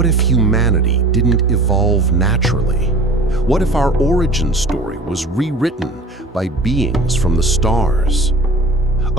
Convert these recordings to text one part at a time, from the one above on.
What if humanity didn't evolve naturally? What if our origin story was rewritten by beings from the stars?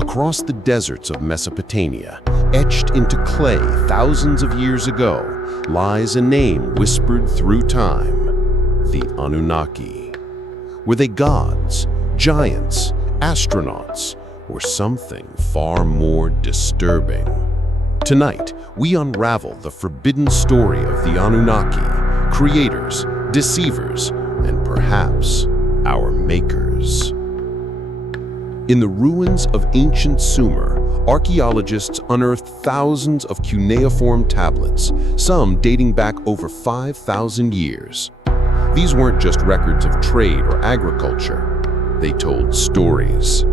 Across the deserts of Mesopotamia, etched into clay thousands of years ago, lies a name whispered through time: the Anunnaki. Were they gods, giants, astronauts, or something far more disturbing? Tonight, we unravel the forbidden story of the Anunnaki, creators, deceivers, and perhaps our makers. In the ruins of ancient Sumer, archaeologists unearthed thousands of cuneiform tablets, some dating back over 5,000 years. These weren't just records of trade or agriculture. They told stories.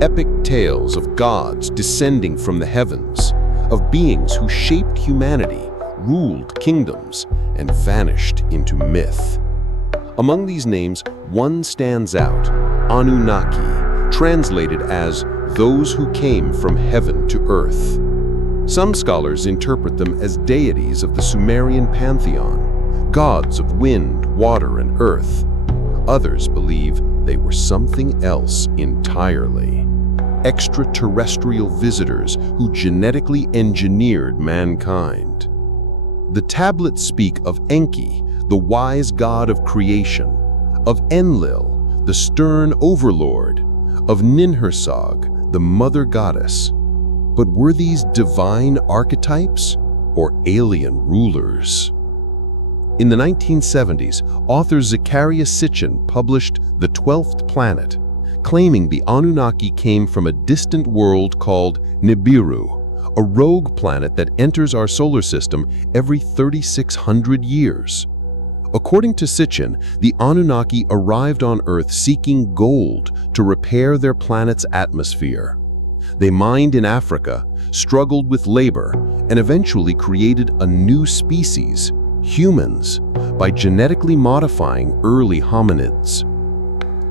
Epic tales of gods descending from the heavens, of beings who shaped humanity, ruled kingdoms, and vanished into myth. Among these names, one stands out: Anunnaki, translated as those who came from heaven to earth. Some scholars interpret them as deities of the Sumerian pantheon, gods of wind, water, and earth. Others believe they were something else entirely: extraterrestrial visitors who genetically engineered mankind. The tablets speak of Enki, the wise god of creation, of Enlil, the stern overlord, of Ninhursag, the mother goddess. But were these divine archetypes or alien rulers? In the 1970s, author Zecharia Sitchin published The 12th Planet, claiming the Anunnaki came from a distant world called Nibiru, a rogue planet that enters our solar system every 3,600 years. According to Sitchin, the Anunnaki arrived on Earth seeking gold to repair their planet's atmosphere. They mined in Africa, struggled with labor, and eventually created a new species, humans, by genetically modifying early hominids.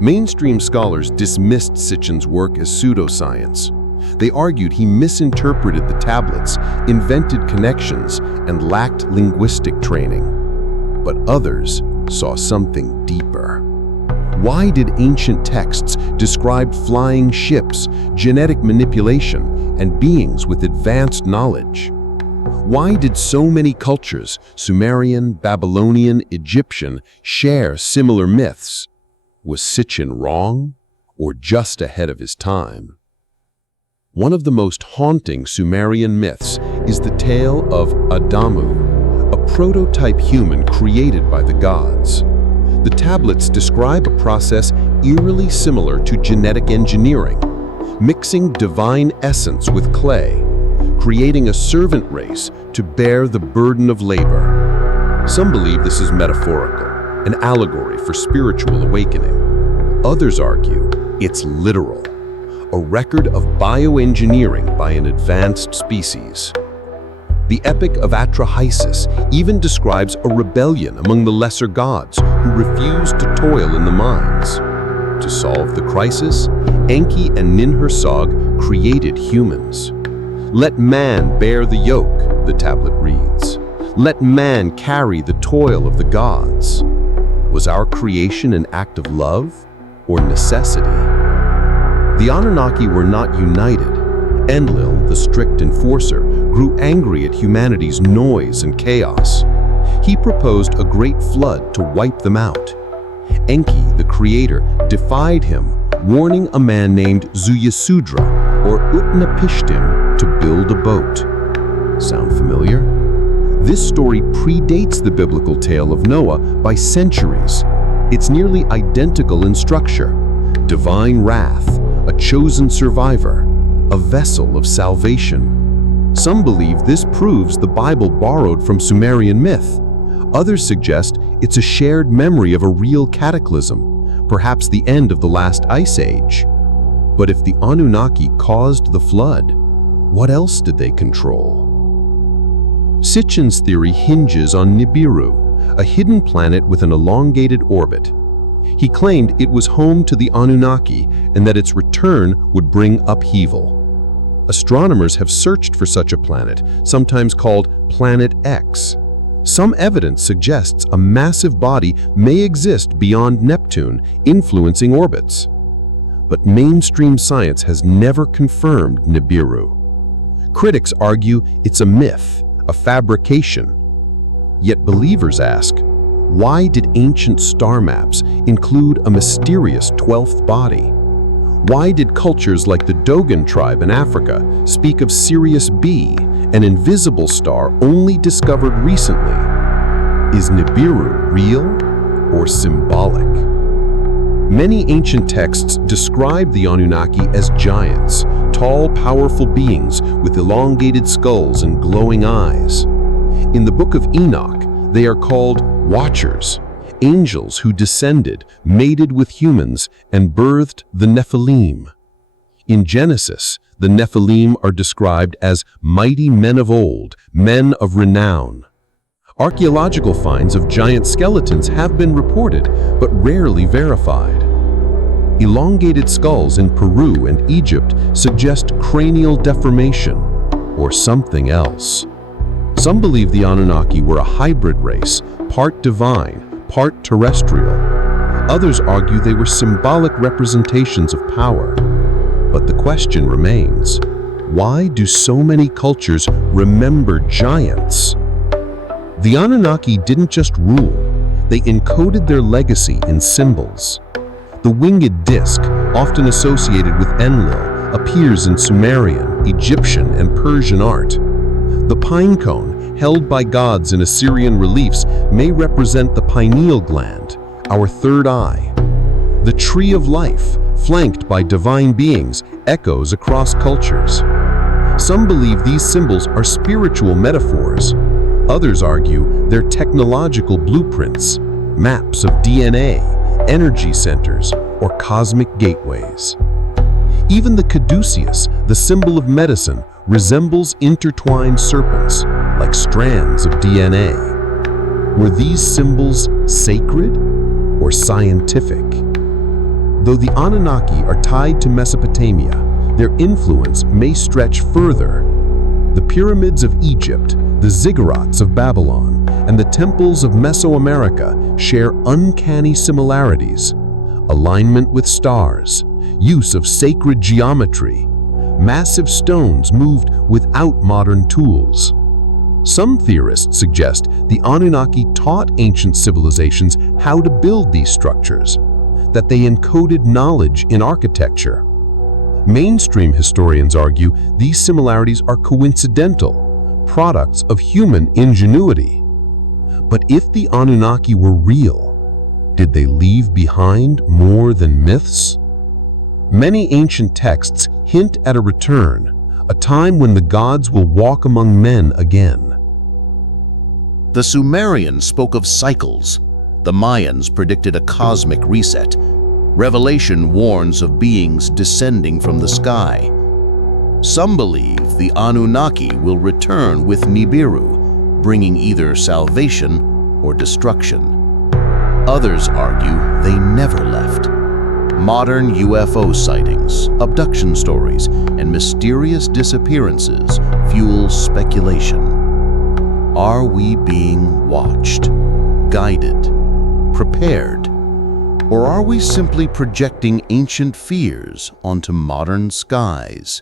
Mainstream scholars dismissed Sitchin's work as pseudoscience. They argued he misinterpreted the tablets, invented connections, and lacked linguistic training. But others saw something deeper. Why did ancient texts describe flying ships, genetic manipulation, and beings with advanced knowledge? Why did so many cultures, Sumerian, Babylonian, Egyptian, share similar myths? Was Sitchin wrong, or just ahead of his time? One of the most haunting Sumerian myths is the tale of Adamu, a prototype human created by the gods. The tablets describe a process eerily similar to genetic engineering, mixing divine essence with clay, creating a servant race to bear the burden of labor. Some believe this is metaphorical, an allegory for spiritual awakening. Others argue it's literal, a record of bioengineering by an advanced species. The Epic of Atrahasis even describes a rebellion among the lesser gods who refused to toil in the mines. To solve the crisis, Enki and Ninhursag created humans. "Let man bear the yoke," the tablet reads. "Let man carry the toil of the gods." Was our creation an act of love or necessity? The Anunnaki were not united. Enlil, the strict enforcer, grew angry at humanity's noise and chaos. He proposed a great flood to wipe them out. Enki, the creator, defied him, warning a man named Zuyasudra or Utnapishtim to build a boat. Sound familiar? This story predates the biblical tale of Noah by centuries. It's nearly identical in structure: divine wrath, a chosen survivor, a vessel of salvation. Some believe this proves the Bible borrowed from Sumerian myth. Others suggest it's a shared memory of a real cataclysm, perhaps the end of the last ice age. But if the Anunnaki caused the flood, what else did they control? Sitchin's theory hinges on Nibiru, a hidden planet with an elongated orbit. He claimed it was home to the Anunnaki and that its return would bring upheaval. Astronomers have searched for such a planet, sometimes called Planet X. Some evidence suggests a massive body may exist beyond Neptune, influencing orbits. But mainstream science has never confirmed Nibiru. Critics argue it's a myth, a fabrication. Yet believers ask, why did ancient star maps include a mysterious 12th body? Why did cultures like the Dogon tribe in Africa speak of Sirius B, an invisible star only discovered recently? Is Nibiru real or symbolic? Many ancient texts describe the Anunnaki as giants, tall, powerful beings with elongated skulls and glowing eyes. In the Book of Enoch, they are called Watchers, angels who descended, mated with humans, and birthed the Nephilim. In Genesis, the Nephilim are described as mighty men of old, men of renown. Archaeological finds of giant skeletons have been reported, but rarely verified. Elongated skulls in Peru and Egypt suggest cranial deformation or something else. Some believe the Anunnaki were a hybrid race, part divine, part terrestrial. Others argue they were symbolic representations of power. But the question remains, why do so many cultures remember giants? The Anunnaki didn't just rule, they encoded their legacy in symbols. The winged disc, often associated with Enlil, appears in Sumerian, Egyptian, and Persian art. The pine cone, held by gods in Assyrian reliefs, may represent the pineal gland, our third eye. The tree of life, flanked by divine beings, echoes across cultures. Some believe these symbols are spiritual metaphors. Others argue they're technological blueprints, maps of DNA, energy centers, or cosmic gateways. Even the caduceus, the symbol of medicine, resembles intertwined serpents, like strands of DNA. Were these symbols sacred or scientific? Though the Anunnaki are tied to Mesopotamia, their influence may stretch further. The pyramids of Egypt, the ziggurats of Babylon, and the temples of Mesoamerica share uncanny similarities. Alignment with stars, use of sacred geometry, massive stones moved without modern tools. Some theorists suggest the Anunnaki taught ancient civilizations how to build these structures, that they encoded knowledge in architecture. Mainstream historians argue these similarities are coincidental, products of human ingenuity. But if the Anunnaki were real, did they leave behind more than myths? Many ancient texts hint at a return, a time when the gods will walk among men again. The Sumerians spoke of cycles. The Mayans predicted a cosmic reset. Revelation warns of beings descending from the sky. Some believe the Anunnaki will return with Nibiru, bringing either salvation or destruction. Others argue they never left. Modern UFO sightings, abduction stories, and mysterious disappearances fuel speculation. Are we being watched, guided, prepared? Or are we simply projecting ancient fears onto modern skies?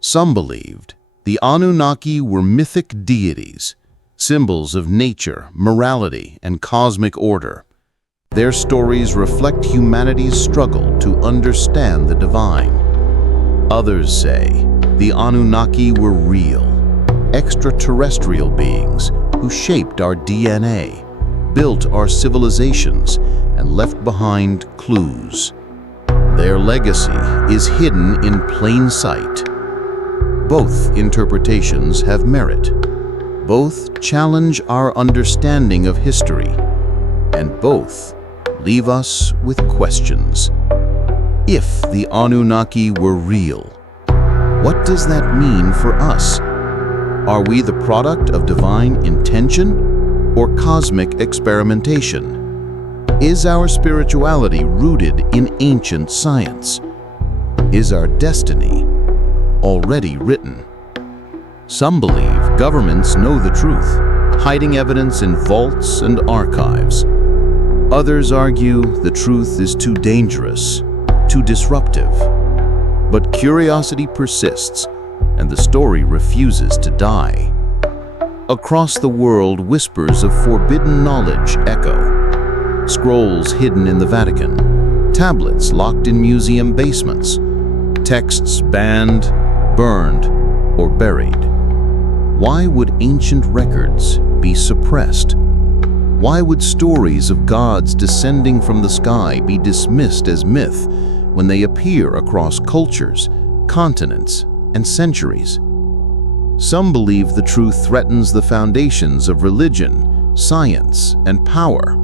Some believed the Anunnaki were mythic deities, symbols of nature, morality, and cosmic order. Their stories reflect humanity's struggle to understand the divine. Others say the Anunnaki were real, extraterrestrial beings who shaped our DNA, built our civilizations, and left behind clues. Their legacy is hidden in plain sight. Both interpretations have merit. Both challenge our understanding of history, and both leave us with questions. If the Anunnaki were real, what does that mean for us? Are we the product of divine intention or cosmic experimentation? Is our spirituality rooted in ancient science? Is our destiny already written? Some believe governments know the truth. hiding evidence in vaults and archives. Others argue the truth is too dangerous, too disruptive. But curiosity persists, and the story refuses to die. Across the world, whispers of forbidden knowledge echo. Scrolls hidden in the Vatican, tablets locked in museum basements, texts banned, burned, or buried. Why would ancient records be suppressed? Why would stories of gods descending from the sky be dismissed as myth when they appear across cultures, continents, and centuries? Some believe the truth threatens the foundations of religion, science, and power.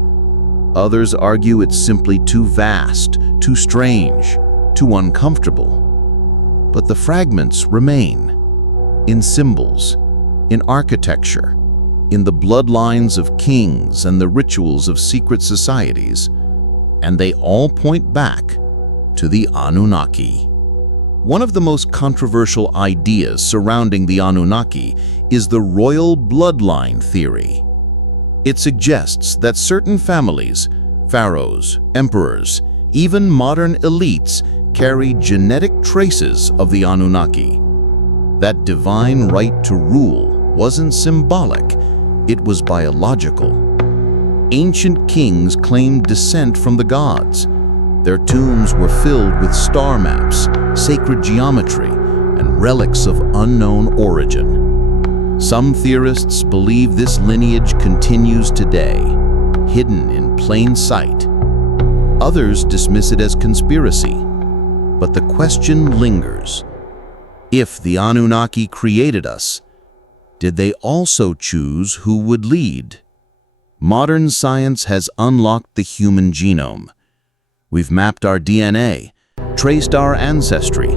Others argue it's simply too vast, too strange, too uncomfortable. But the fragments remain in symbols, in architecture, in the bloodlines of kings and the rituals of secret societies, and they all point back to the Anunnaki. One of the most controversial ideas surrounding the Anunnaki is the royal bloodline theory. It suggests that certain families, pharaohs, emperors, even modern elites, carry genetic traces of the Anunnaki. That divine right to rule wasn't symbolic, it was biological. Ancient kings claimed descent from the gods. Their tombs were filled with star maps, sacred geometry, and relics of unknown origin. Some theorists believe this lineage continues today, hidden in plain sight. Others dismiss it as conspiracy. But the question lingers. If the Anunnaki created us, did they also choose who would lead? Modern science has unlocked the human genome. We've mapped our DNA, traced our ancestry,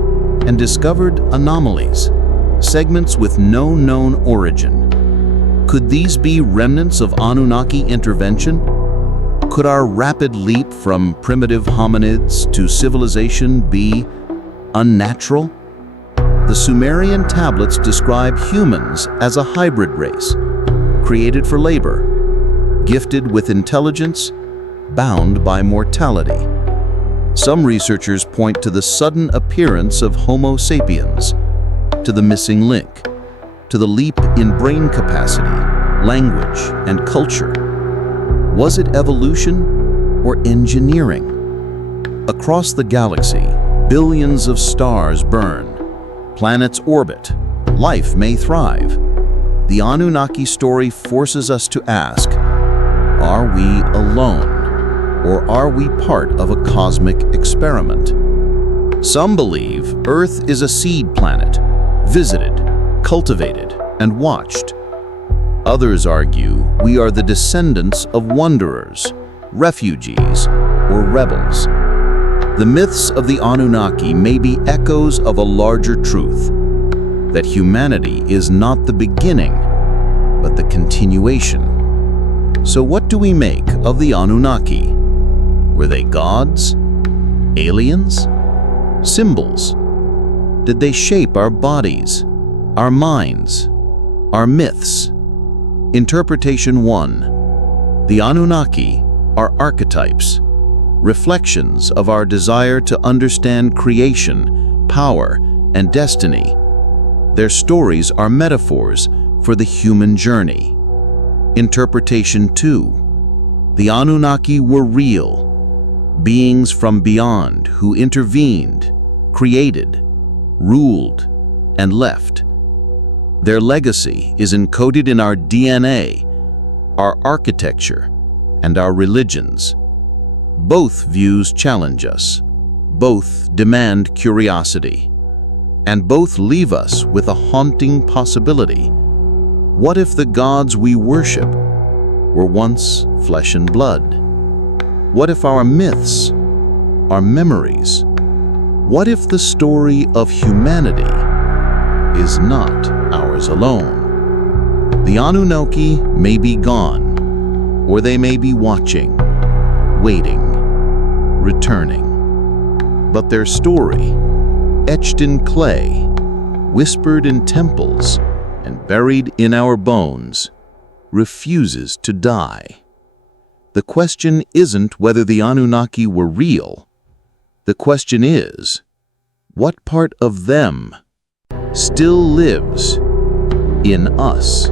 and discovered anomalies, segments with no known origin. Could these be remnants of Anunnaki intervention? Could our rapid leap from primitive hominids to civilization be unnatural? The Sumerian tablets describe humans as a hybrid race, created for labor, gifted with intelligence, bound by mortality. Some researchers point to the sudden appearance of Homo sapiens, to the missing link, to the leap in brain capacity, language, and culture. Was it evolution or engineering? Across the galaxy, billions of stars burn. Planets orbit. Life may thrive. The Anunnaki story forces us to ask, are we alone? Or are we part of a cosmic experiment? Some believe Earth is a seed planet, visited, cultivated, and watched. Others argue we are the descendants of wanderers, refugees, or rebels. The myths of the Anunnaki may be echoes of a larger truth, that humanity is not the beginning, but the continuation. So what do we make of the Anunnaki? Were they gods? Aliens? Symbols? Did they shape our bodies, our minds, our myths? Interpretation 1. The Anunnaki are archetypes, reflections of our desire to understand creation, power, and destiny. Their stories are metaphors for the human journey. Interpretation 2. The Anunnaki were real, beings from beyond who intervened, created, ruled, and left. Their legacy is encoded in our DNA, our architecture, and our religions. Both views challenge us, both demand curiosity, and both leave us with a haunting possibility. What if the gods we worship were once flesh and blood? What if our myths are memories? What if the story of humanity is not ours alone? The Anunnaki may be gone, or they may be watching, waiting, returning. But their story, etched in clay, whispered in temples, and buried in our bones, refuses to die. The question isn't whether the Anunnaki were real. The question is, what part of them still lives in us?